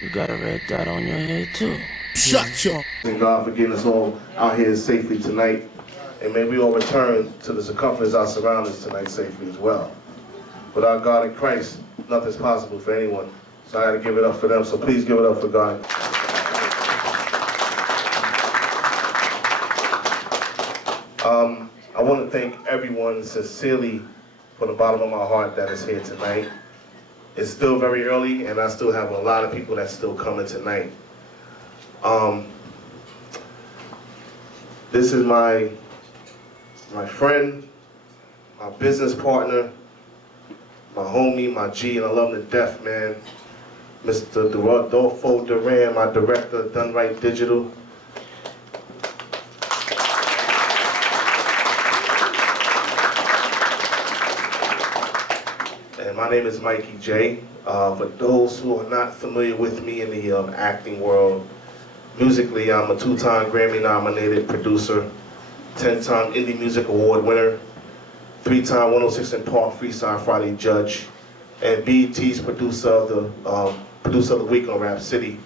You got a red dot on your head too. Shut your... Thank God for getting us all out here safely tonight. And may we all return to the circumference of our surroundings tonight safely as well. Without God in Christ, nothing's possible for anyone. So I gotta give it up for them, so please give it up for God. I want to thank everyone sincerely from the bottom of my heart that is here tonight. It's still very early, and I still have a lot of people that's still coming tonight. This is my friend, my business partner, my homie, my G, and I love him to death, man. Mr. Rodolfo Duran, my director, Done Right Digital. And my name is Mikey J. For those who are not familiar with me in the acting world, musically, I'm a 2-time Grammy-nominated producer, 10-time Indie Music Award winner, 3-time 106 & Park Freestyle Friday judge, and BET's producer of the week on Rap City.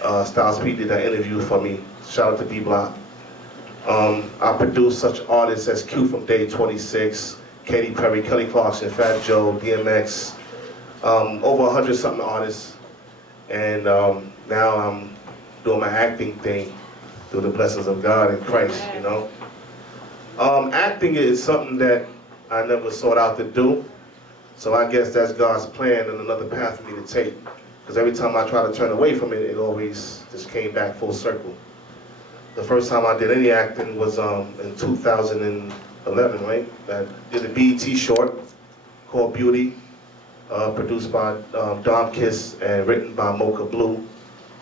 Styles P did that interview for me. Shout out to D-Block. I produce such artists as Q from Day 26, Katy Perry, Kelly Clarkson, Fat Joe, DMX, over 100-something artists. And now I'm doing my acting thing through the blessings of God and Christ, you know. Acting is something that I never sought out to do. So I guess that's God's plan and another path for me to take. Because every time I try to turn away from it, it always just came back full circle. The first time I did any acting was in 2011, right? I did a BET short called Beauty, produced by Dom Kiss and written by Mocha Blue.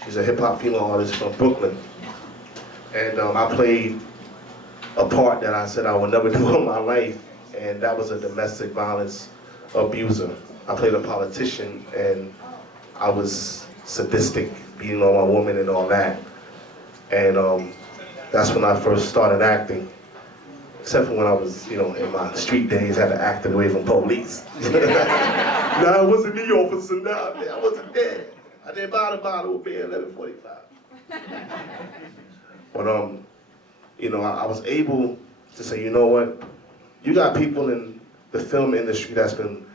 She's a hip-hop female artist from Brooklyn. And I played a part that I said I would never do in my life, and that was a domestic violence abuser. I played a politician, and I was sadistic, beating on my woman and all that. And that's when I first started acting. Except for when I was, you know, in my street days, had to act away from police. Nah, it wasn't me, officer. Nah, I wasn't there. I didn't buy the bottle with me at 11:45. But you know, I was able to say, you know what? You got people in the film industry that's been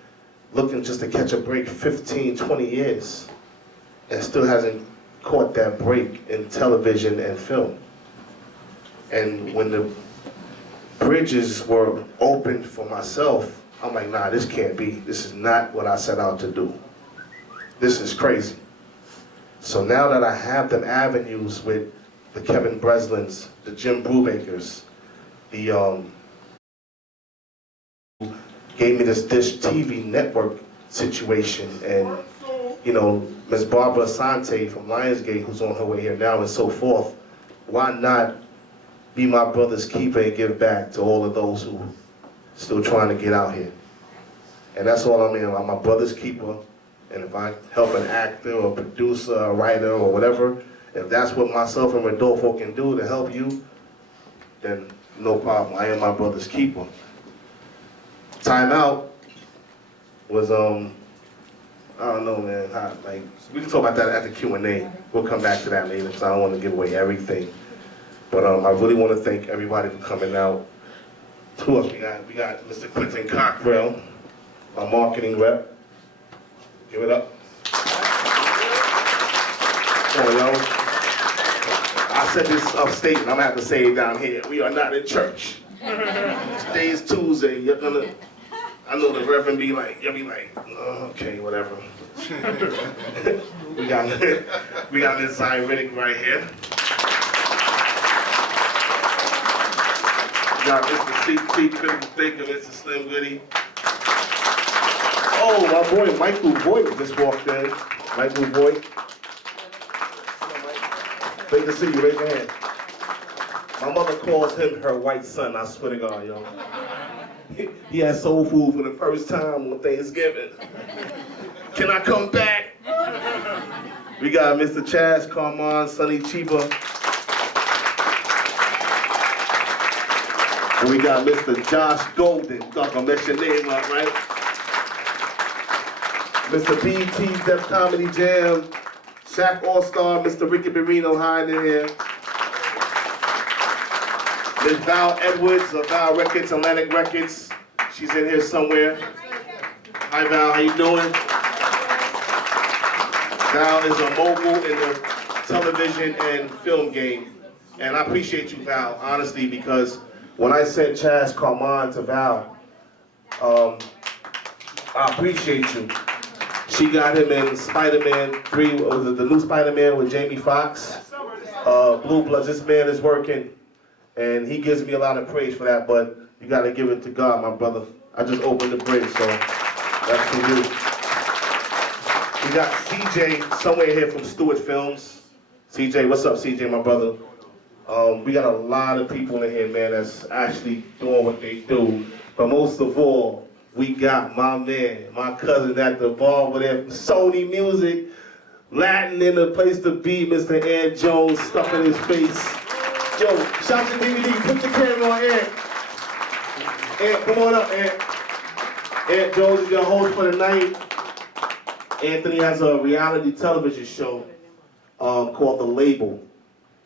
looking just to catch a break 15, 20 years and still hasn't caught that break in television and film. And when the bridges were opened for myself, I'm like, nah, this can't be. This is not what I set out to do. This is crazy. So now that I have them avenues with the Kevin Breslins, the Jim Brubakers, the gave me this Dish TV network situation, and you know, Ms. Barbara Asante from Lionsgate, who's on her way here now, and so forth. Why not be my brother's keeper and give back to all of those who still trying to get out here? And that's all I mean. I'm my brother's keeper, and if I help an actor or producer or writer or whatever, if that's what myself and Rodolfo can do to help you, then no problem. I am my brother's keeper. Time Out was, I don't know, man. Like, we can talk about that at the Q&A. We'll come back to that later because I don't want to give away everything. But I really want to thank everybody for coming out. Who else we got? We got Mr. Quentin Cockrell, my marketing rep. Give it up. Come on, yo. I said this upstate, and I'm gonna have to say it down here. We are not in church. Today is Tuesday. You're gonna. I know the Reverend be like, you'll be like, oh, okay, whatever. we got this Zion Riddick right here. We got Mr. C.T. Couldn't think of Mr. Slim Goody. Oh, my boy Michael Voigt just walked in. Michael Voigt. Great to see you. Raise your hand. My mother calls him her white son. I swear to God, yo. He had soul food for the first time on Thanksgiving. Can I come back? We got Mr. Chaz Carmon, Sonny Chiba. And we got Mr. Josh Golden. Not gonna mess your name up, right? Mr. BET's Def Comedy Jam Shaq All-Star, Mr. Ricky Barrino hiding in here. Ms. Val Edwards of Val Records, Atlantic Records. She's in here somewhere. Hi Val, how you doing? Val is a mogul in the television and film game. And I appreciate you, Val, honestly, because when I sent Chaz Carman to Val, I appreciate you. She got him in Spider-Man 3, was it the new Spider-Man with Jamie Foxx? Blue Bloods, this man is working, and he gives me a lot of praise for that, but you gotta give it to God, my brother. I just opened the bridge, so that's for you. We got CJ somewhere here from Stewart Films. CJ, what's up, CJ, my brother? We got a lot of people in here, man, that's actually doing what they do. But most of all, we got my man, my cousin at the bar over there from Sony Music, Latin in the place to be, Mr. Ed Jones, stuff in his face. Yo, shout your DVD, put the camera on Ed. Ed, come on up, Ed. Ed Jones is your host for the night. Anthony has a reality television show called The Label.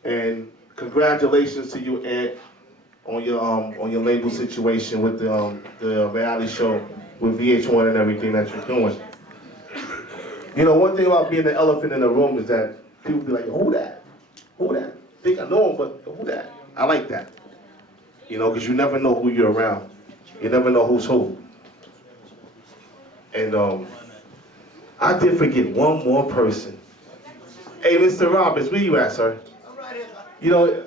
And congratulations to you, Ed, on your label situation with the reality show with VH1 and everything that you're doing. You know, one thing about being the elephant in the room is that people be like, who that? Who that? I think I know him, but who that? I like that. You know, because you never know who you're around. You never know who's who. And I did forget one more person. Hey, Mr. Roberts, where you at, sir? You know,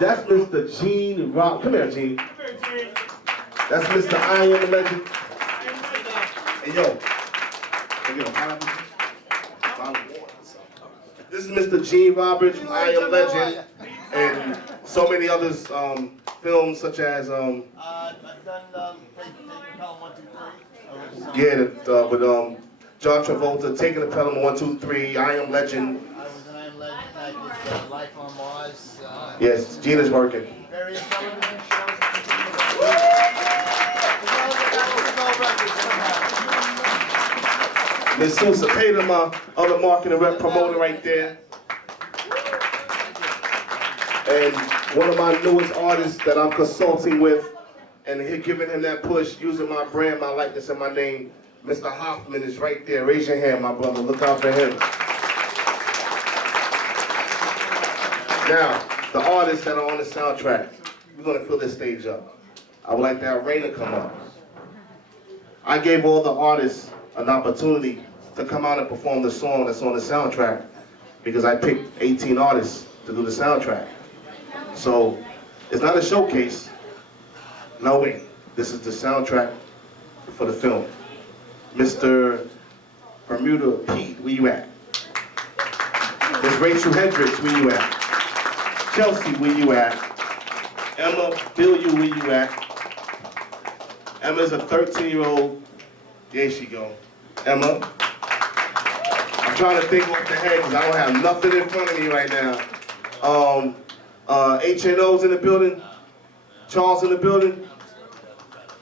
that's Mr. Gene Rob. Come here, Gene. That's Mr. I Am Legend. Hey, yo. This is Mr. Gene Roberts from I Am Legend, and so many others films such as I've done Pelham 1, 2, 3. with John Travolta, Taking the Pelham 1, 2, 3, I Am Legend. I was in I Am Legend. I did Life on Mars. Yes, Gene is working. Various television shows. Miss Sousa Tatum, my other marketing rep promoter right there. And one of my newest artists that I'm consulting with and giving him that push, using my brand, my likeness, and my name, Mr. Hoffman is right there. Raise your hand, my brother. Look out for him. Now, the artists that are on the soundtrack, we're going to fill this stage up. I would like to have Raina come up. I gave all the artists an opportunity to come out and perform the song that's on the soundtrack because I picked 18 artists to do the soundtrack. So it's not a showcase. No way. This is the soundtrack for the film. Mr. Bermuda Pete, where you at? Miss Rachel Hendricks, where you at? Chelsea, where you at? Emma Billieu, where you at? Emma's a 13-year-old. There she go. Emma. I'm trying to think off the head because I don't have nothing in front of me right now. HNO's in the building. Charles in the building.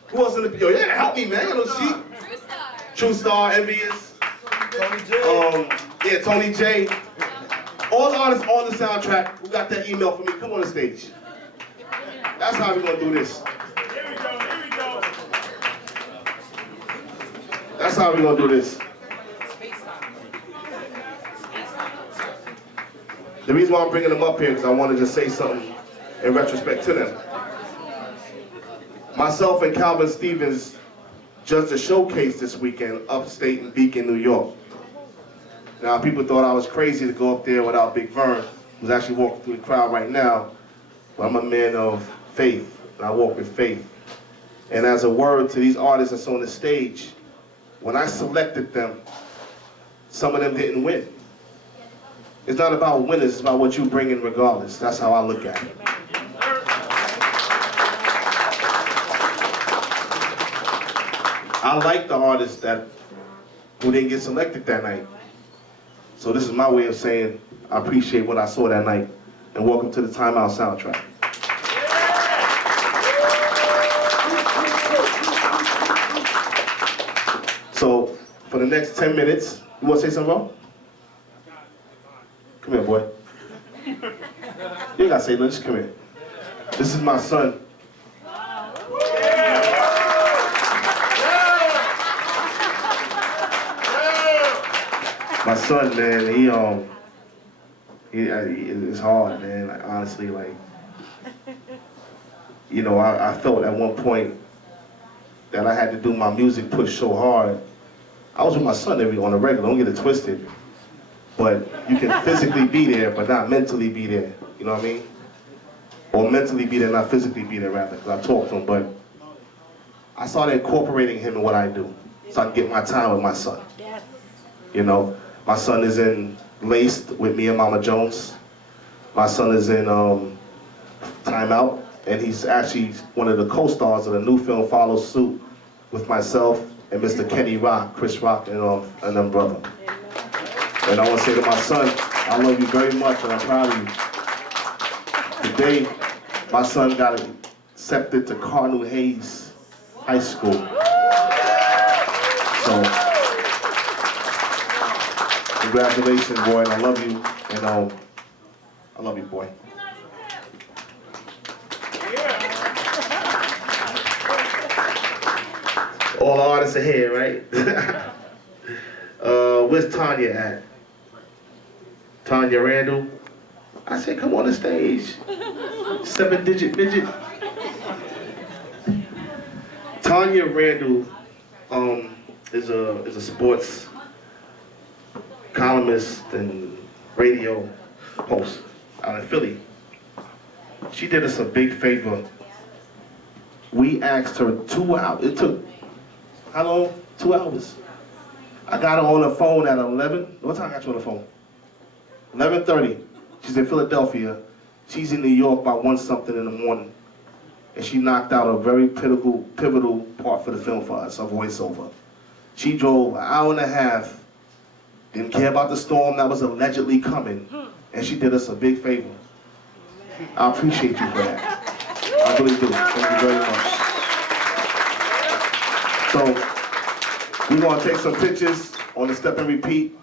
Who else in the building? Yeah, help me, man. I don't see. True Star, Envious. Tony J. Yeah, Tony J. All the artists on the soundtrack who got that email for me, come on the stage. That's how we're gonna do this. Here we go. That's how we're gonna do this. The reason why I'm bringing them up here is I want to just say something in retrospect to them. Myself and Calvin Stevens judged a showcase this weekend upstate in Beacon, New York. Now, people thought I was crazy to go up there without Big Vern, who's actually walking through the crowd right now. But I'm a man of faith, and I walk with faith. And as a word to these artists that's on the stage, when I selected them, some of them didn't win. It's not about winners, it's about what you bring in regardless. That's how I look at it. I like the artists who didn't get selected that night. So this is my way of saying I appreciate what I saw that night. And welcome to the Time Out soundtrack. So for the next 10 minutes, you want to say something, bro? Come here, boy. You ain't gotta say nothing, just come here. This is my son. My son, man, it's hard, man. Like, honestly, like, you know, I felt at one point that I had to do my music push so hard. I was with my son on a regular, don't get it twisted. But you can physically be there, but not mentally be there. You know what I mean? Or mentally be there, not physically be there, rather, because I talked to him. But I started incorporating him in what I do, so I can get my time with my son. You know, my son is in Laced with me and Mama Jones. My son is in Time Out, and he's actually one of the co-stars of the new film Follow Suit with myself and Mr. Kenny Rock, Chris Rock, and them brother. And I want to say to my son, I love you very much, and I'm proud of you. Today, my son got accepted to Cardinal Hayes High School. So, congratulations, boy, and I love you, and I love you, boy. All the artists are here, right? Where's Tanya at? Tanya Randall? I said, come on the stage. 7-digit midget. Tanya Randall is a sports columnist and radio host out in Philly. She did us a big favor. We asked her 2 hours. It took, how long? 2 hours. I got her on the phone at 11. What time I got you on the phone? 11:30. She's in Philadelphia. She's in New York by 1-something in the morning. And she knocked out a very pivotal part for the film for us, a voiceover. She drove an hour and a half, didn't care about the storm that was allegedly coming, and she did us a big favor. I appreciate you for that. I really do. Thank you very much. So, we're gonna take some pictures on the step and repeat.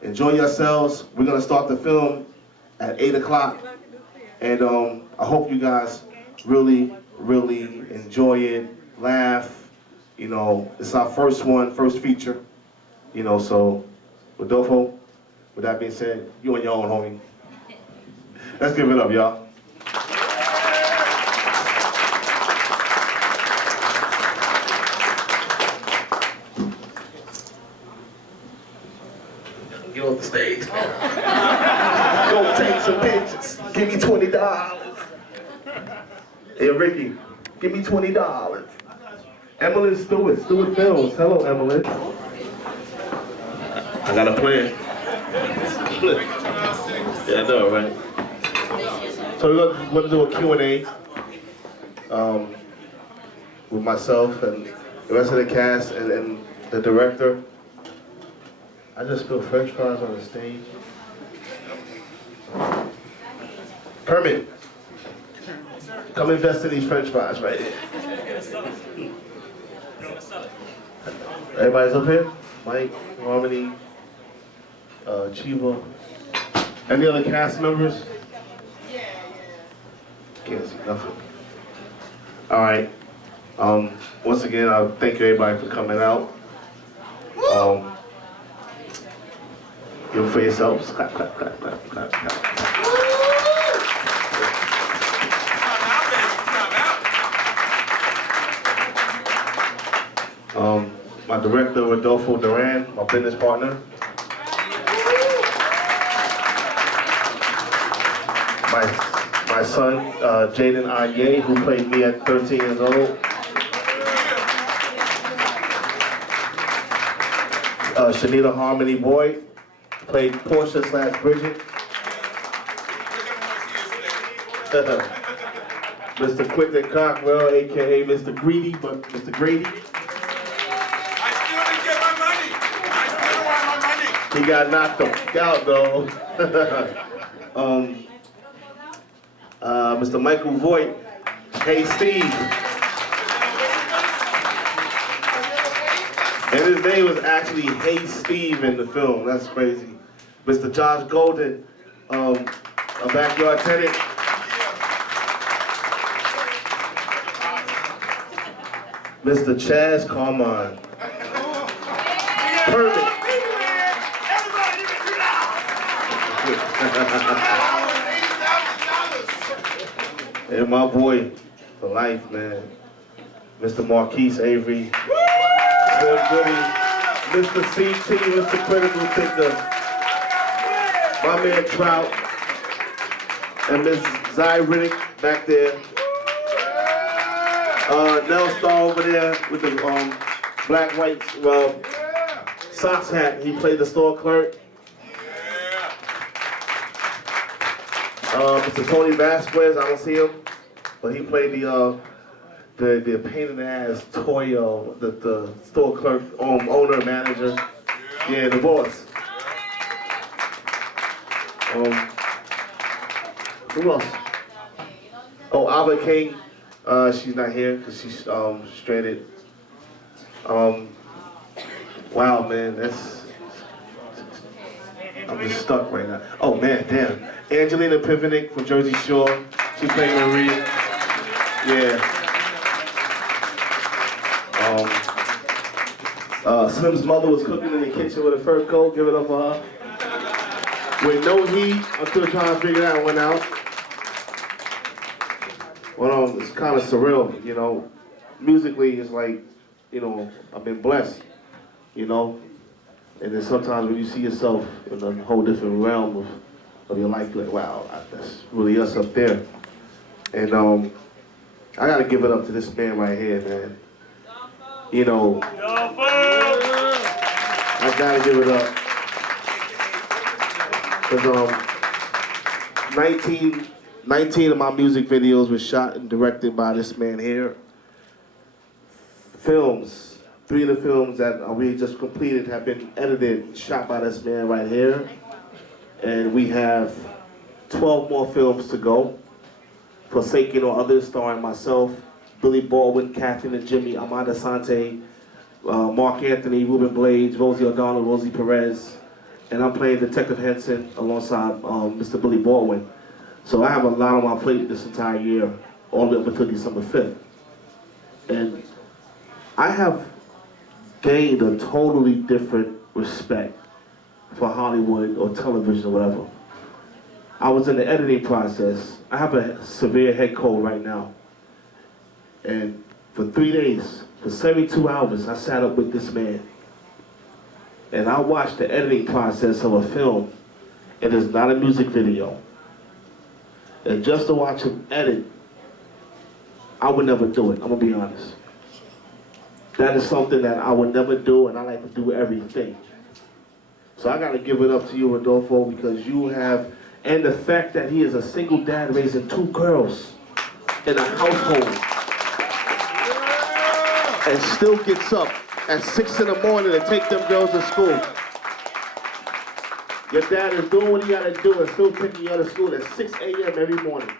Enjoy yourselves. We're gonna start the film at 8 o'clock. And I hope you guys really enjoy it, laugh. You know, it's our first feature. You know, so, Rodolfo, with that being said, you on your own, homie. Let's give it up, y'all. Get off the stage. Go take some pictures. Give me $20. Hey, Ricky, give me $20. Emily Stewart Films. Hello, Emily. I got a plan. Yeah, I know, right? So we're going to do a Q&A with myself and the rest of the cast and the director. I just spilled French fries on the stage. Kermit, come invest in these French fries right here. Everybody's up here? Mike, Harmony, Chiva. Any other cast members? Can't see nothing. All right. Once again, I thank everybody for coming out. Give it for yourselves. Clap, clap, clap, clap, clap, clap. My director, Rodolfo Duran, my business partner. My son, Jaden Aye, who played me at 13 years old. Shanita Harmony Boyd, played Portia / Bridget. Mr. Quentin Cockrell, aka Mr. Greedy, but Mr. Grady. He got knocked out though. Mr. Michael Voigt, Hey Steve. And his name was actually Hey Steve in the film. That's crazy. Mr. Josh Golden, a backyard tenant. Mr. Chaz Carmine. Perfect. And my boy for life, man. Mr. Marquise Avery. Boy Goody. Mr. CT, Mr. Critical Thinker. My man Trout. And Miss Zy Riddick back there. Nell Star over there with the black, white socks hat. He played the store clerk. Mr. Tony Vasquez, I don't see him, but he played the pain in the ass toy, the store clerk, owner, manager. Yeah, the boss. Who else? Oh, Ava King. She's not here because she's stranded. Wow, man, I'm just stuck right now. Oh man, damn. Angelina Pivenick from Jersey Shore. She played Marie. Yeah. Slim's mother was cooking in the kitchen with a fur coat. Give it up for her. With no heat. I'm still trying to figure that one out. Well, it's kind of surreal, you know. Musically, it's like, you know, I've been blessed, you know. And then sometimes when you see yourself in a whole different realm of your life, you're like, wow, that's really us up there. And I gotta give it up to this man right here, man. You know, I gotta give it up. Because 19 of my music videos were shot and directed by this man here. Films, 3 of the films that we just completed have been edited and shot by this man right here. And we have 12 more films to go. Forsaken or Others, starring myself, Billy Baldwin, Catherine and Jimmy, Amanda Sante, Mark Anthony, Ruben Blades, Rosie O'Donnell, Rosie Perez. And I'm playing Detective Henson alongside Mr. Billy Baldwin. So I have a lot on my plate this entire year, all the way up until December 5th. And I have gained a totally different respect for Hollywood or television or whatever. I was in the editing process. I have a severe head cold right now. And for 3 days, for 72 hours, I sat up with this man. And I watched the editing process of a film. It is not a music video. And just to watch him edit, I would never do it, I'm gonna be honest. That is something that I would never do, and I like to do everything. So I gotta give it up to you, Rodolfo, because you have, and the fact that he is a single dad raising 2 girls in a household, and still gets up at 6 in the morning to take them girls to school. Your dad is doing what he gotta do and still taking you out of school at 6 a.m. every morning.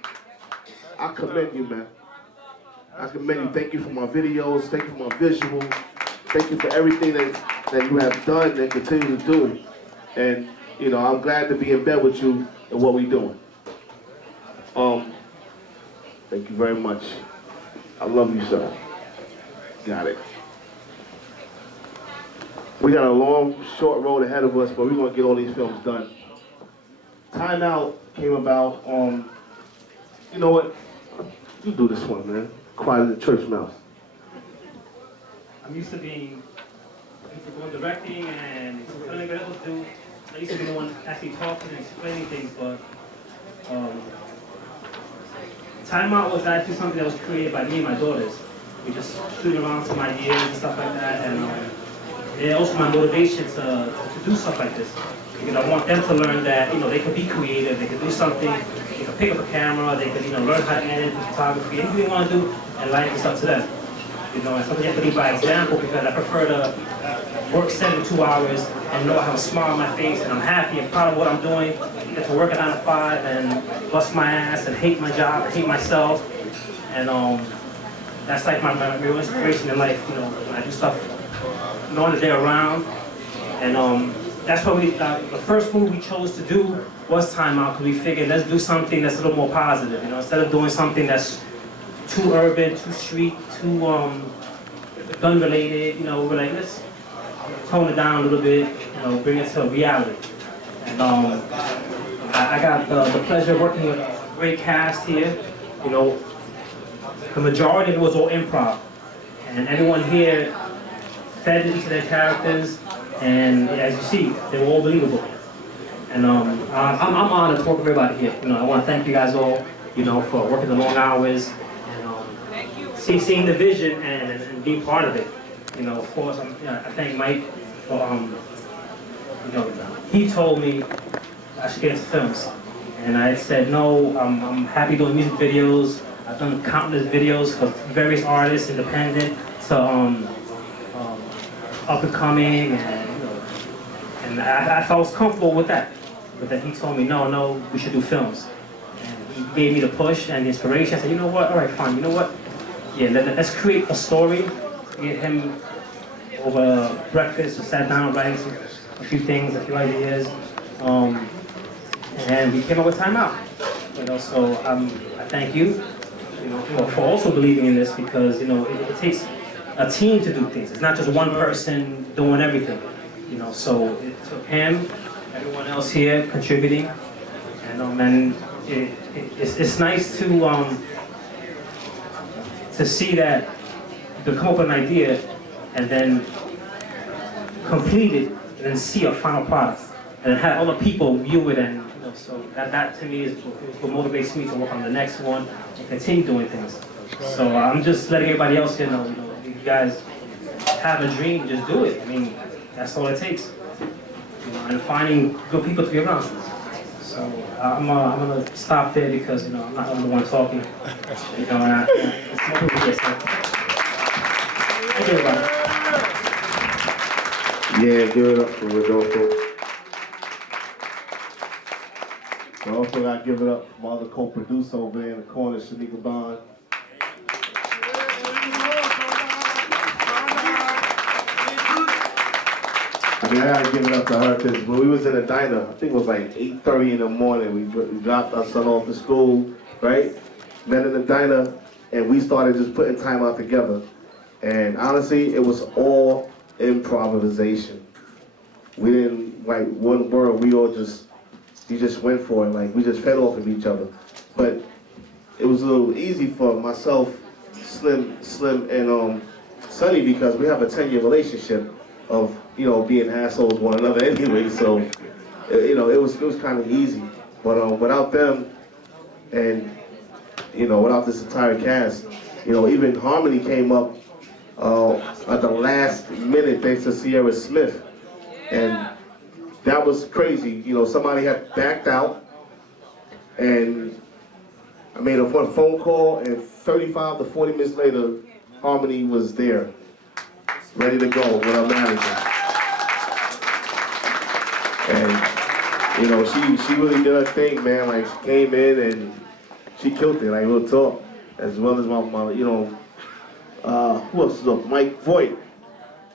I commend you, man. I commend you. Thank you for my videos. Thank you for my visuals. Thank you for everything that you have done and continue to do. And, you know, I'm glad to be in bed with you and what we're doing. Thank you very much. I love you, sir. Got it. We got a long, short road ahead of us, but we're gonna get all these films done. Time Out came about on, you know what? You do this one, man. Quiet as a church mouse. I'm used to going directing and explaining what else to do. I used to be the one actually talking and explaining things, but Time Out was actually something that was created by me and my daughters. We just shooting around some ideas and stuff like that, and also my motivation to do stuff like this. Because I want them to learn that, you know, they can be creative, they can do something, they can pick up a camera, they can, you know, learn how to edit, photography, anything they want to do, and life is up to them. You know, and something you have to lead by example, because I prefer to work 72 hours and know I have a smile on my face and I'm happy and proud of what I'm doing, get to work at 9 to 5 and bust my ass and hate my job, and hate myself. And that's like my real inspiration in life, you know, when I do stuff, knowing that they're around. And that's what the first movie we chose to do was time out because we figured let's do something that's a little more positive, you know, instead of doing something that's too urban, too street, too gun related, you know, we're like, let's tone it down a little bit, you know, bring it to reality. And I got the pleasure of working with a great cast here, you know, the majority of it was all improv. And everyone here fed into their characters, and as you see, they were all believable. And I'm honored to work with everybody here. You know, I want to thank you guys all, you know, for working the long hours and seeing the vision and being part of it. You know, of course, I thank Mike for, you know, he told me I should get into films. And I said, no, I'm happy doing music videos. I've done countless videos for various artists, independent, to up and coming, and you know, and I felt comfortable with that. But then he told me, no, we should do films. And he gave me the push and the inspiration. I said, you know what? All right, fine. You know what? Yeah, let's create a story. Get him over breakfast, we sat down, writing a few things, a few ideas, and we came up with Time Out. You know, so I thank you, you know, for also believing in this, because you know it takes a team to do things. It's not just one person doing everything. You know, so it took him, everyone else here contributing, and it's nice to see that you come up with an idea and then complete it and then see a final product and have other people view it, and you know, so that to me is what motivates me to work on the next one and continue doing things. So I'm just letting everybody else here know, you know, if you guys have a dream, just do it. I mean, that's all it takes. You know, and finding good people to be around. So I'm gonna stop there because you know I'm not the one talking. You know, and it's more people here. So. Thank you, everybody. Yeah, give it up for Rodolfo. I also got to give it up for my other co-producer over there in the corner, Shanika Bond. I mean, I got to give it up to her because when we was in the diner, I think it was like 8:30 in the morning, we dropped our son off to school, right? Met in the diner, and we started just putting Time Out together. And honestly, it was all improvisation. We didn't write one word. We just went for it. Like, we just fed off of each other. But it was a little easy for myself, Slim, and Sonny, because we have a 10-year relationship of, you know, being assholes one another anyway. So, you know, it was kind of easy. But without them, and you know, without this entire cast, you know, even Harmony came up at the last minute thanks to Sierra Smith, and that was crazy. You know, somebody had backed out, and I made a phone call, and 35 to 40 minutes later, Harmony was there, ready to go with our manager. And you know, she really did her thing, man. Like, she came in and she killed it. Like, real talk, as well as my you know. Who else is up? Mike Voigt.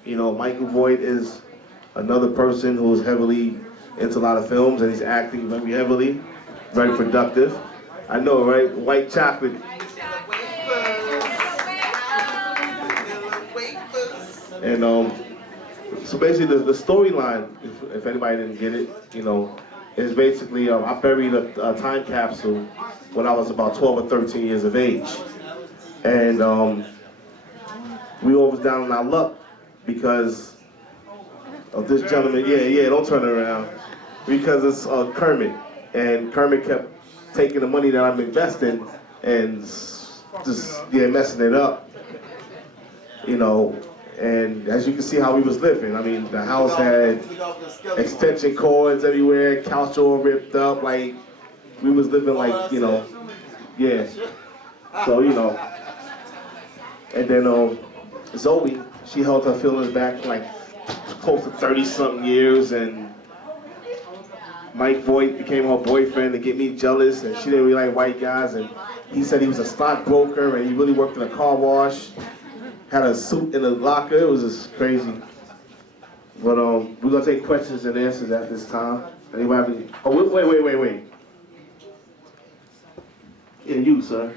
You know, Michael Voigt is another person who's heavily into a lot of films, and he's acting very heavily, very productive. I know, right? White chocolate. And so basically the storyline, if anybody didn't get it, you know, is basically I buried a time capsule when I was about 12 or 13 years of age. And we all was down on our luck because of this gentleman. Yeah, don't turn around. Because it's Kermit, and Kermit kept taking the money that I'm investing and just messing it up, you know. And as you can see how we was living, I mean, the house had extension cords everywhere, couch all ripped up, like we was living like, you know, yeah. So, you know, and then Zoe, she held her feelings back for like close to 30-something years, and Mike Voigt became her boyfriend to get me jealous, and she didn't really like white guys, and he said he was a stockbroker and he really worked in a car wash, had a suit in the locker. It was just crazy. But we're gonna take questions and answers at this time. Anybody have any? Oh, wait. Yeah, you, sir.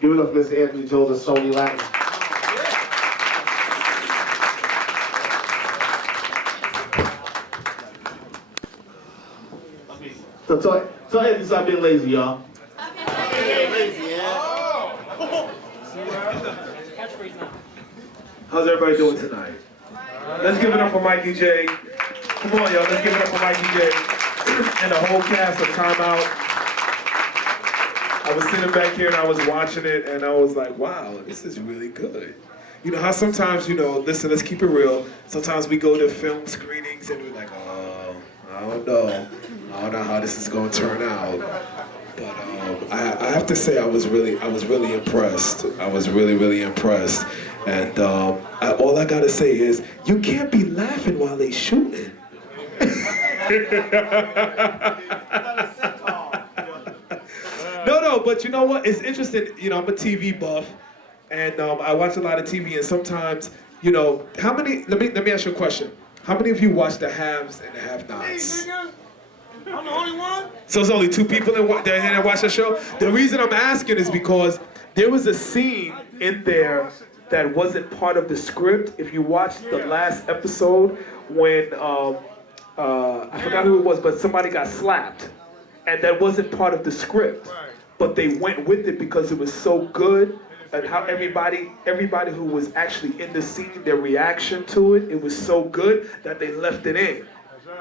Give it up, Mr. Anthony Jones and Sony Latin. So tell Anthony stop being lazy, y'all. How's everybody doing tonight? Let's give it up for Mikey J. Come on, y'all. Let's give it up for Mikey J. And the whole cast of Time Out. I was sitting back here and I was watching it and I was like, wow, this is really good. You know how sometimes, listen, let's keep it real. Sometimes we go to film screenings and we're like, oh, I don't know how this is going to turn out. But I have to say I was really impressed. I was really impressed. And all I gotta say is, you can't be laughing while they shooting. No, but you know what? It's interesting. I'm a TV buff, and I watch a lot of TV. And sometimes, how many? Let me ask you a question. How many of you watch the haves and the have-nots? I'm the only one? So it's only 2 people that watch the show? The reason I'm asking is because there was a scene in there that wasn't part of the script. If you watched the last episode when, I forgot who it was, but somebody got slapped. And that wasn't part of the script. But they went with it because it was so good. And how everybody who was actually in the scene, their reaction to it, it was so good that they left it in.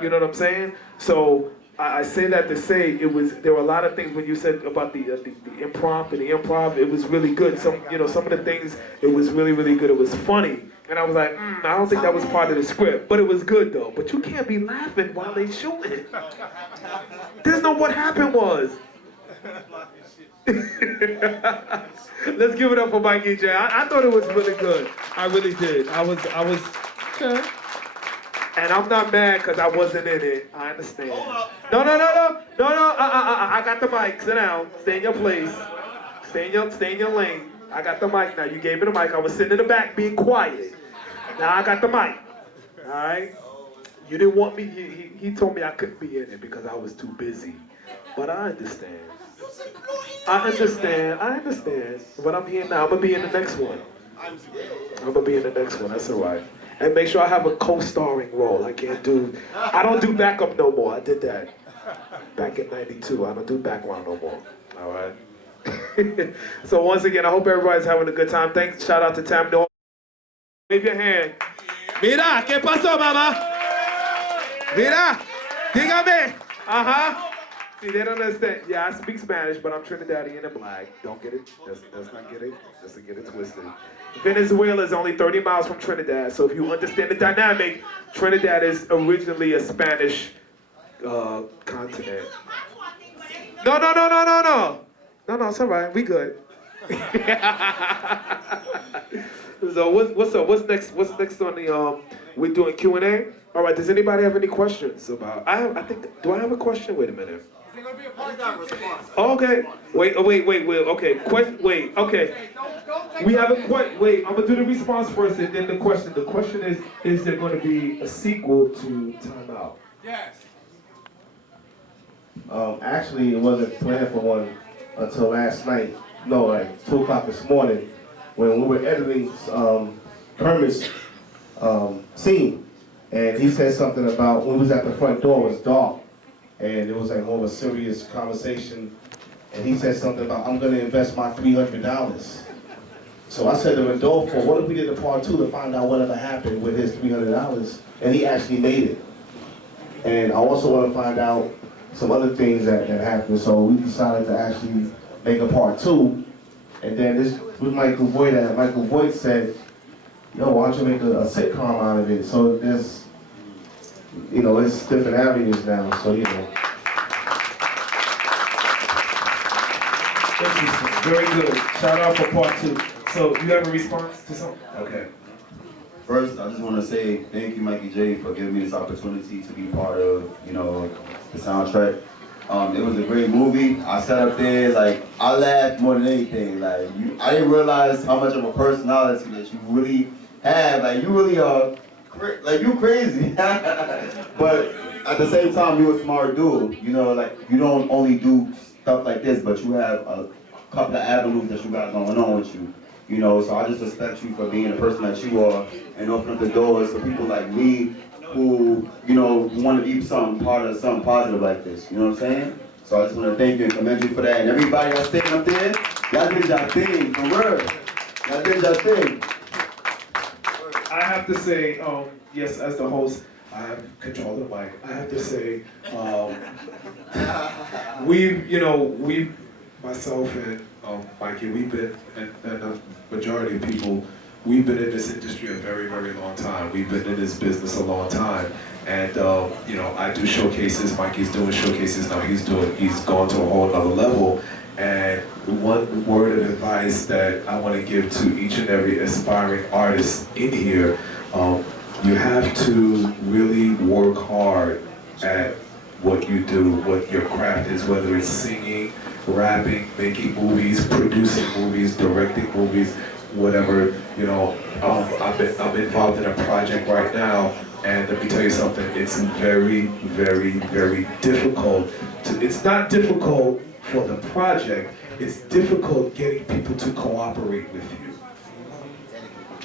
You know what I'm saying? So I say that to say there were a lot of things when you said about the improv, it was really good. Some of the things, it was really good. It was funny. And I was like, I don't think that was part of the script, but it was good though. But you can't be laughing while they shooting. There's no what happened was. Let's give it up for Mikey J. I thought it was really good. I really did. I was okay. And I'm not mad because I wasn't in it. I understand. No. I got the mic. Sit down. Stay in your place. Stay in your lane. I got the mic now. You gave me the mic. I was sitting in the back being quiet. Now I got the mic. All right? You didn't want me. He told me I couldn't be in it because I was too busy. But I understand. I understand. But I'm here now. I'm going to be in the next one. That's all right. And make sure I have a co-starring role. I don't do backup no more. I did that back in '92. I don't do background no more. All right. So once again, I hope everybody's having a good time. Thanks. Shout out to Tammany. Wave your hand. Mira, ¿qué pasó, mamá? Mira, dígame. See, they don't understand. Yeah, I speak Spanish, but I'm Trinidadian and black. Don't get it. Let's not get it. Let's get it twisted. Venezuela is only 30 miles from Trinidad, so if you understand the dynamic, Trinidad is originally a Spanish continent. No, it's all right. We good. So what's up? What's next? What's next on the we're doing Q&A? All right. Does anybody have any questions about? I think. Do I have a question? Wait a minute. Okay. Wait. Okay. Wait. Okay. We have a question. Wait. I'm gonna do the response first, and then the question. The question is there going to be a sequel to Time Out? Yes. Actually, it wasn't planned for one until last night. No, like 2 o'clock this morning, when we were editing Kermit's scene, and he said something about when we was at the front door, it was dark, and it was like more of a serious conversation, and he said something about, I'm going to invest my $300. So I said to Rodolfo, what if we did a part 2 to find out whatever happened with his $300, and he actually made it. And I also want to find out some other things that happened, so we decided to actually make a part 2, and then this was Michael Voigt. Michael Voigt said, yo, why don't you make a sitcom out of it? So there's, it's different avenues now, so Interesting, very good. Shout out for part 2. So you have a response to something? Okay. First, I just want to say thank you, Mikey J, for giving me this opportunity to be part of, the soundtrack. It was a great movie. I sat up there, I laughed more than anything. I didn't realize how much of a personality that you really have. You really are, you crazy. But at the same time, you're a smart dude. You know, like, you don't only do stuff like this, but you have a couple of avenues that you got going on with you. You know, so I just respect you for being the person that you are and open up the doors for people like me who, you know, want to be part of something positive like this. You know what I'm saying? So I just want to thank you and commend you for that. And everybody that's standing up there, y'all did y'all thing, for real. Y'all did y'all thing. I have to say, yes, as the host, I have control of the mic. I have to say, myself and Mikey, we've been, and the majority of people, we've been in this industry a very, very long time. We've been in this business a long time. And, I do showcases, Mikey's doing showcases now, he's gone to a whole other level. And one word of advice that I want to give to each and every aspiring artist in here, you have to really work hard at what you do, what your craft is, whether it's singing, rapping, making movies, producing movies, directing movies, whatever. I'm involved in a project right now, and let me tell you something, it's very, very, very difficult. It's not difficult for the project, it's difficult getting people to cooperate with you.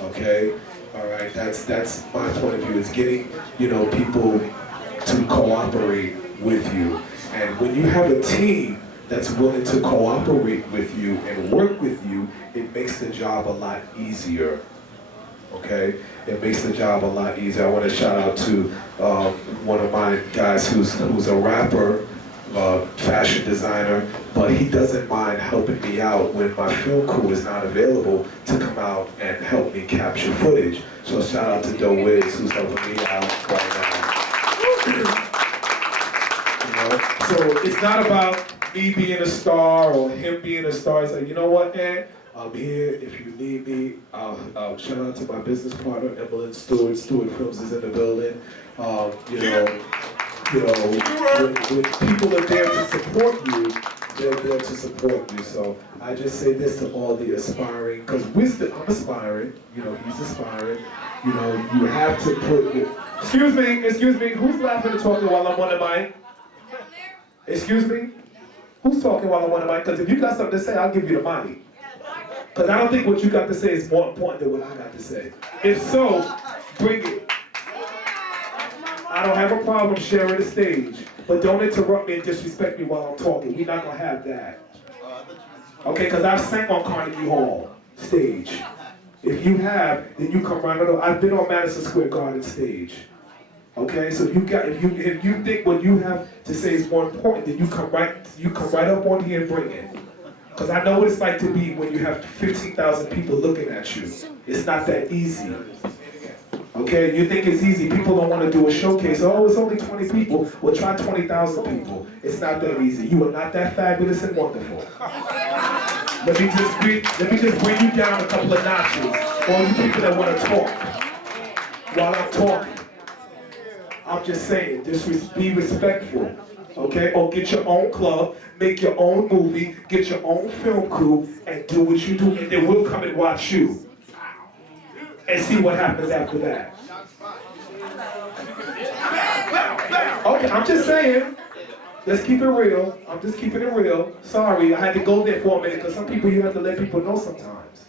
Okay? All right, that's my point of view, is getting, people to cooperate with you. And when you have a team that's willing to cooperate with you and work with you, it makes the job a lot easier. Okay? It makes the job a lot easier. I want to shout out to one of my guys who's a rapper, fashion designer, but he doesn't mind helping me out when my film crew is not available to come out and help me capture footage. So shout out to Doe Wiz, who's helping me out right now. So it's not about me being a star or him being a star. It's like, you know what, man? I'm here if you need me. I'll shout out to my business partner, Emmeline Stewart. Stewart Films is in the building. When people are there to support you, they're there to support you. So I just say this to all the aspiring, because I'm aspiring, he's aspiring. You have to put, excuse me, who's laughing and talking while I'm on the mic? Excuse me? Who's talking while I'm on the mic? Because if you got something to say, I'll give you the mic. Because I don't think what you got to say is more important than what I got to say. If so, bring it. I don't have a problem sharing the stage, but don't interrupt me and disrespect me while I'm talking. We're not going to have that. Okay, because I've sang on Carnegie Hall stage. If you have, then you come right on. I've been on Madison Square Garden stage. Okay, so if you think what you have to say is more important, then you come right up on here and bring it. Because I know what it's like to be when you have 15,000 people looking at you. It's not that easy. Okay, you think it's easy. People don't want to do a showcase. Oh, it's only 20 people. Well, try 20,000 people. It's not that easy. You are not that fabulous and wonderful. Let me just bring you down a couple of notches. All you people that want to talk while I'm talking. I'm just saying, be respectful. Okay, or get your own club, make your own movie, get your own film crew, and do what you do, and then we'll come and watch you. And see what happens after that. Okay, I'm just saying, let's keep it real. I'm just keeping it real. Sorry, I had to go there for a minute, because some people, you have to let people know sometimes.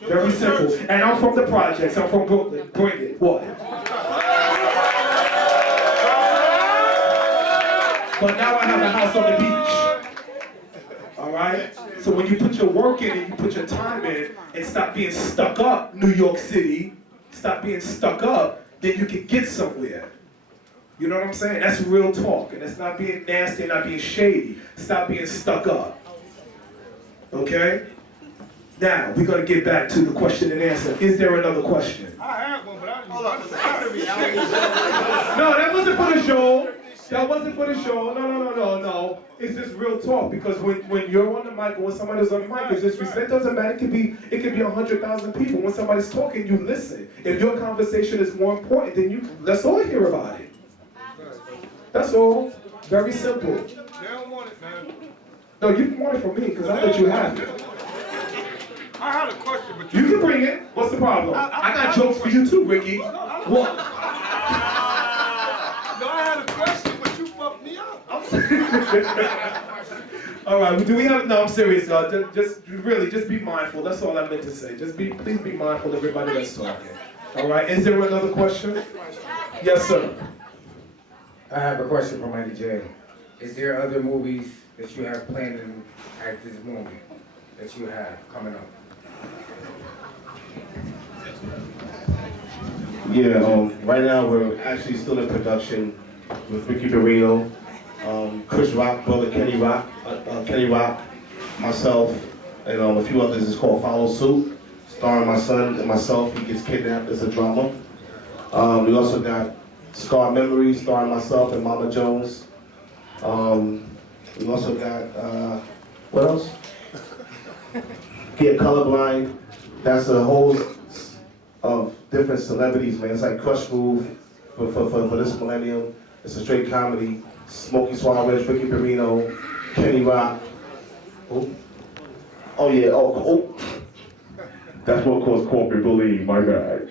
Very simple. And I'm from the projects, I'm from Brooklyn. Bring it. What? But now I have a house on the beach. All right? So when you put your work in and you put your time in and stop being stuck up, New York City, stop being stuck up, then you can get somewhere. You know what I'm saying? That's real talk. And it's not being nasty and not being shady. Stop being stuck up. Okay? Now, we're going to get back to the question and answer. Is there another question? I have one, but I No, that wasn't for the show. That wasn't for the show. No. It's just real talk, because when you're on the mic or when somebody's on the mic, it's just respect. It doesn't matter. It could be 100,000 people. When somebody's talking, you listen. If your conversation is more important, then let's all hear about it. That's all. Very simple. They don't want it, man. No, you can want it from me, because I let you have it. I had a question, but You can bring it. What's the problem? I got jokes for you too, Ricky. What? All right, do we have, no, I'm serious, y'all. Just be mindful. That's all I meant to say. Please be mindful of everybody that's talking. All right, is there another question? Yes, sir. I have a question for Mikey J. Is there other movies that you have planned at this moment that you have coming up? Yeah, right now we're actually still in production with Ricky Barrino, Chris Rock, brother Kenny Rock, myself, and a few others. It's called Follow Suit, starring my son and myself. He gets kidnapped. It's a drama. We also got Scar Memories, starring myself and Mama Jones. We also got, what else? Get Colorblind. That's a whole of different celebrities, man. It's like Crush Groove for this millennium. It's a straight comedy. Smokey Suarez, Ricky Barrino, Kenny Rock. Who? Oh yeah, oh. That's what caused corporate bullying, my bad.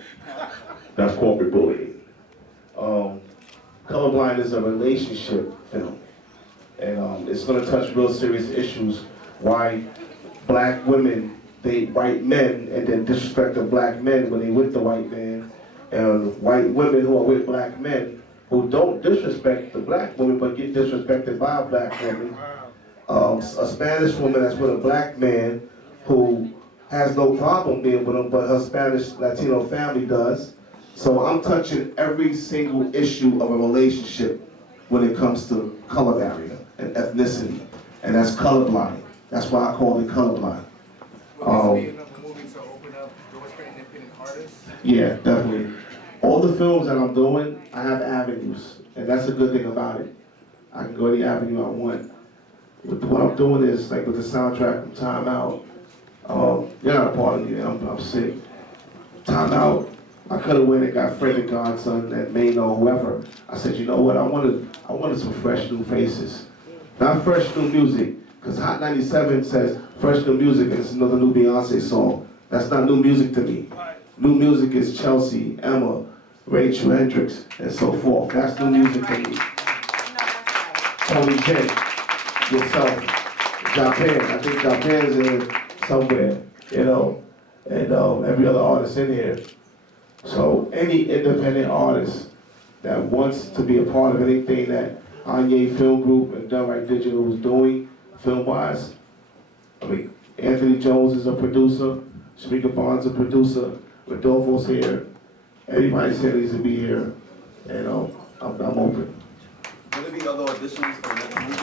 That's corporate bullying. Colorblind is a relationship film. And it's gonna touch real serious issues. Why black women date white men and then disrespect the black men when they with the white man. And white women who are with black men who don't disrespect the black woman but get disrespected by a black woman. A Spanish woman that's with a black man who has no problem being with him, but her Spanish Latino family does. So I'm touching every single issue of a relationship when it comes to color barrier and ethnicity, and that's colorblind. That's why I call it colorblind. Yeah, definitely. All the films that I'm doing, I have avenues, and that's a good thing about it. I can go any avenue I want. What I'm doing is, like with the soundtrack from Time Out, you're not a part of it, I'm sick. Time Out, I could have went and got Frederick Godson and Maino or whoever. I said, you know what, I wanted some fresh new faces. Not fresh new music, because Hot 97 says fresh new music and it's another new Beyonce song. That's not new music to me. New music is Chelsea, Emma, Rachel Hendricks, and so forth. That's new music to me. Tony J, yourself, Japan. I think Japan's in somewhere, and every other artist in here. So any independent artist that wants to be a part of anything that Anye Film Group and Done Right Digital is doing, film-wise, I mean, Anthony Jones is a producer, Shamika Bond's a producer, Rodolfo's here, everybody said needs to be here, and I'm open. Will there be other auditions for the next movie?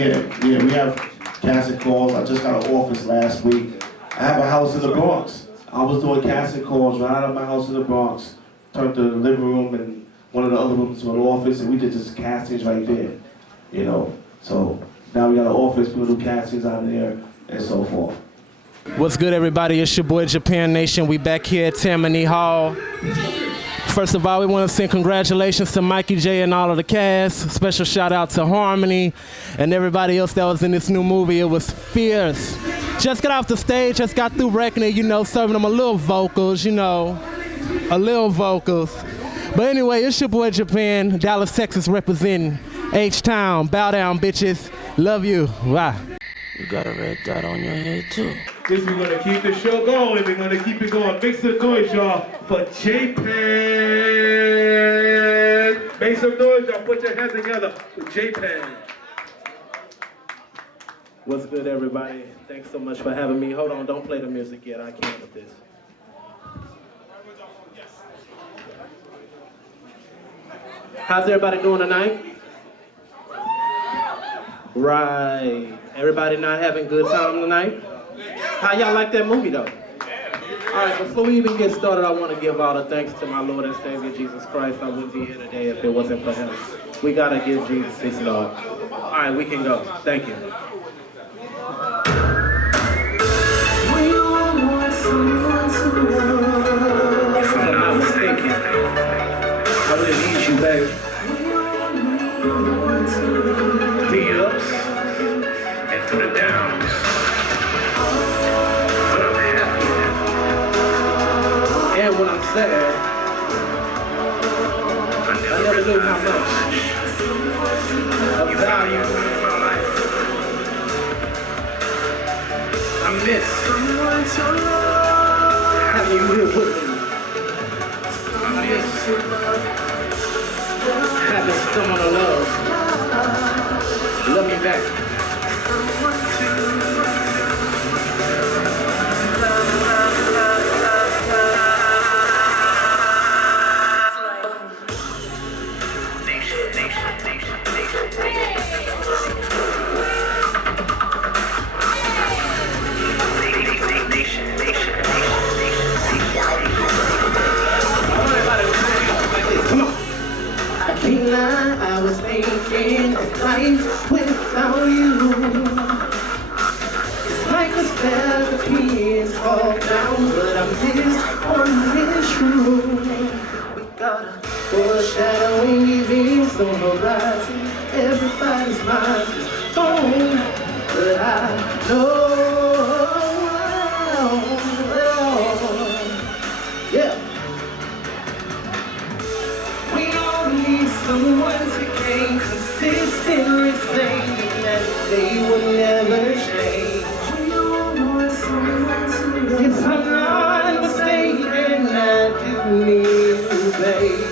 Yeah, we have casting calls. I just got an office last week. I have a house in the Bronx. I was doing casting calls right out of my house in the Bronx, turned the living room and one of the other rooms to an office, and we did just castings right there, So now we got an office, people do castings out there, and so forth. What's good, everybody? It's your boy Japan Nation. We back here at Tammany Hall. First of all, we want to send congratulations to Mikey J and all of the cast. Special shout out to Harmony and everybody else that was in this new movie. It was fierce. Just got off the stage, just got through wrecking it, serving them a little vocals, a little vocals. But anyway, it's your boy Japan, Dallas, Texas representing H-Town. Bow down, bitches. Love you. Bye. You got a red dot on your head too. We're gonna keep the show going. We're gonna keep it going. Make some noise, y'all, for J-Pan. Make some noise, y'all. Put your hands together for J-Pan. What's good, everybody? Thanks so much for having me. Hold on, don't play the music yet. I can't with this. How's everybody doing tonight? Right. Everybody not having a good time tonight? How y'all like that movie, though? All right, before we even get started, I want to give all the thanks to my Lord and Savior, Jesus Christ. I wouldn't be here today if it wasn't for him. We got to give Jesus his love. All right, we can go. Thank you. If I'm not mistaken, I really need you, baby. The ups and to the downs. But I'm happy. And when I'm sad, I never knew how much of God Having you here with me. I miss having someone to love me back. I can't lie, I was thinking of life without you. It's like a spell, the pins fall down, but I'm this one is true. We got a foreshadowing events on the horizon. Everybody's mind is gone, but I know. Yeah. Someone to gain consistently saying that they will never change. If I'm not mistaken, I do need you, baby.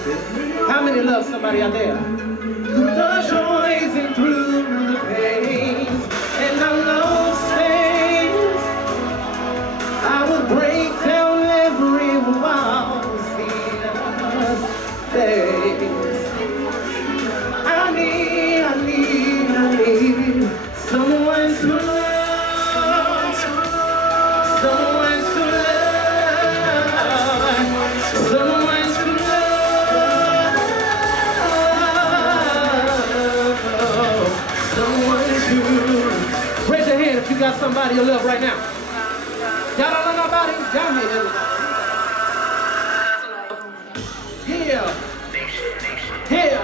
How many love somebody out there? Through the joys and through the pains, and I know stains. I would break down every wall, see us, baby. I need someone to love, someone to love, someone to love, someone to. Raise your hand if you got somebody you love right now. Y'all don't know nobody? Y'all here. Yeah. Yeah.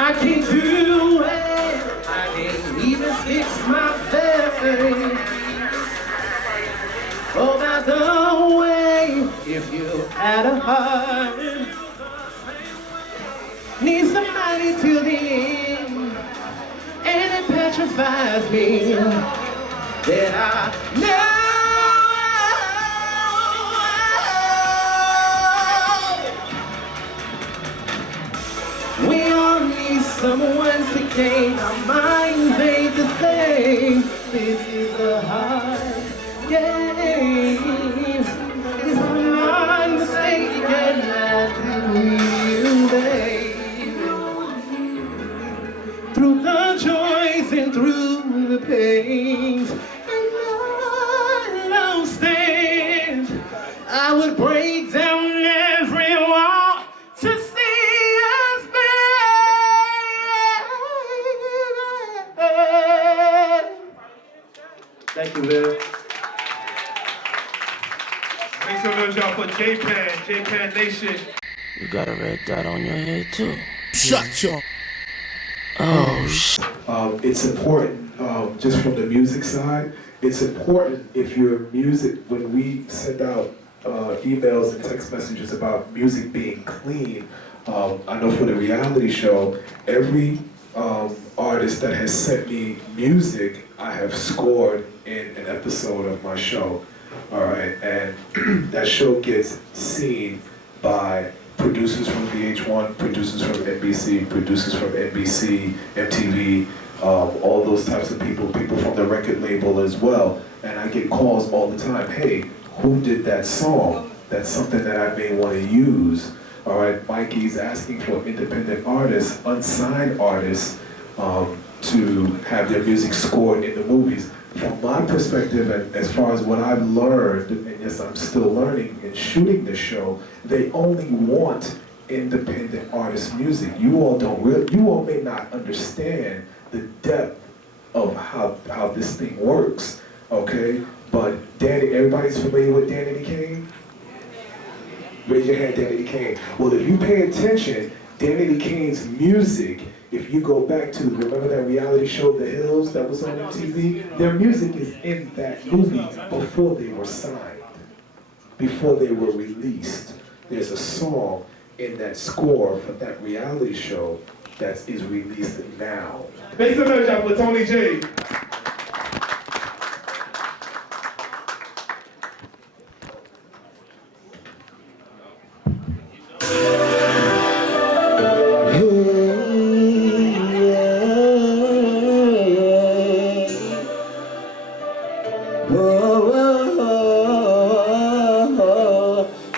I can't do it. I can't even fix my face. Oh, by the way, if you had a heart, need somebody till the end, and it petrifies me that I know. We all need someone to gain our minds ain't the same. This is a hard game. If I'm not mistaken, I do you, babe. Through the joys and through the pains, and I don't stand. I would break down every wall to see us back. Thank you, man. Make some noise, y'all, for J-Pan Nation. You got a red dot on your head too. Shut your. Oh, shit. It's important, just from the music side, it's important if your music, when we send out emails and text messages about music being clean, I know for the reality show, every artist that has sent me music, I have scored in an episode of my show. All right, and that show gets seen by producers from VH1, producers from NBC, producers from NBC, MTV, all those types of people from the record label as well. And I get calls all the time, hey, who did that song? That's something that I may want to use. All right, Mikey's asking for independent artists, unsigned artists, to have their music scored in the movies. From my perspective, and as far as what I've learned, and yes, I'm still learning in shooting this show, they only want independent artist music. You all may not understand the depth of how this thing works, okay? But Danny, everybody's familiar with Danny Kane? Raise your hand, Danny Kane. Well, if you pay attention, Danny Kane's music, if you go back to, remember that reality show, The Hills, that was on MTV? Their music is in that movie before they were signed. before they were released. There's a song in that score for that reality show that is released now. Make some noise out for Tony J.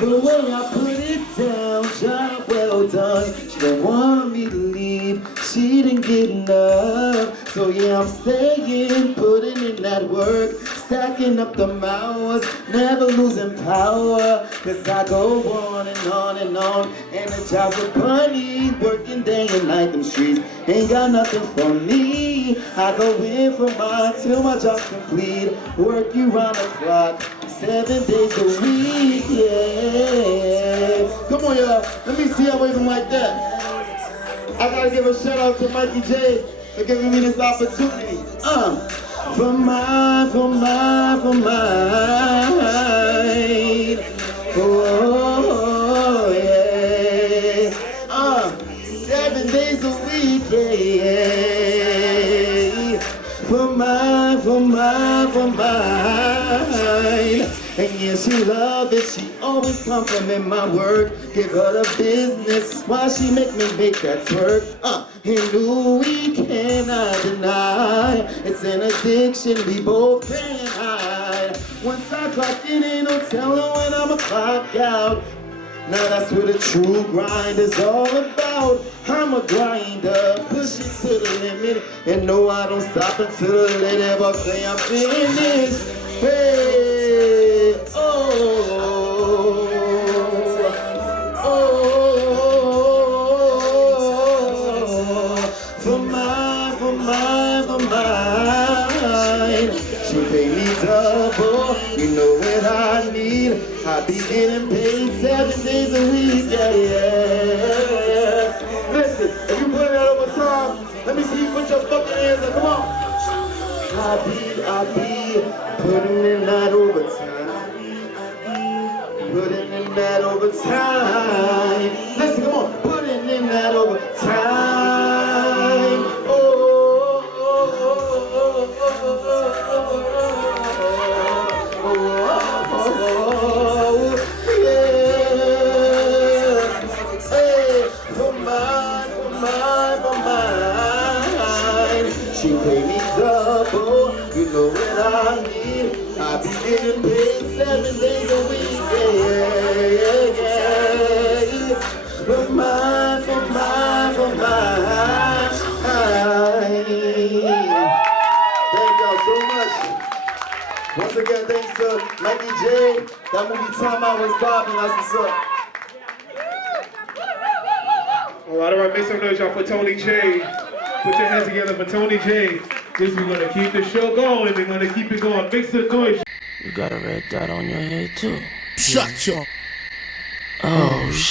The way I put it down, job well done. She don't want me to leave, she didn't get enough. So yeah, I'm staying, putting in that work, stacking up the hours, never losing power. Cause I go on and on and on, and the job's a bunny, working day and night, them streets ain't got nothing for me. I go in for mine till my job's complete, work you round the clock, 7 days a week, yeah. Come on, y'all. Let me see y'all waving like that. I gotta give a shout out to Mikey J for giving me this opportunity. For mine. Oh, yeah. 7 days a week, yeah. For mine. And yeah, she love it, she always compliment my work. Give her the business, why she make me make that twerk. And we cannot deny, it's an addiction we both can't hide. Once I clock in, ain't no telling when I'ma clock out. Now that's what a true grind is all about. I'm a grinder, push it to the limit, and no, I don't stop until the lady ever say I'm finished. Hey, for mine. She pay me double, you know what I need. I be getting paid 7 days a week, yeah. Listen, if you put that over time, let me see you put your fucking hands up, come on. I be putting in that overtime. Putting in that overtime. Listen, come on, putting in that overtime. She pay me double, you know what I need. I be getting paid 7 days a week, yeah. For mine. Thank y'all so much. Once again, thanks to Mikey J. That movie Time Out was popping, that's what's up. All right, make some noise y'all for Tony J. Put your hands together for Tony J. We're gonna keep the show going. We're gonna keep it going. Make some noise. You got a red dot on your head too. Shut your... Oh, shit.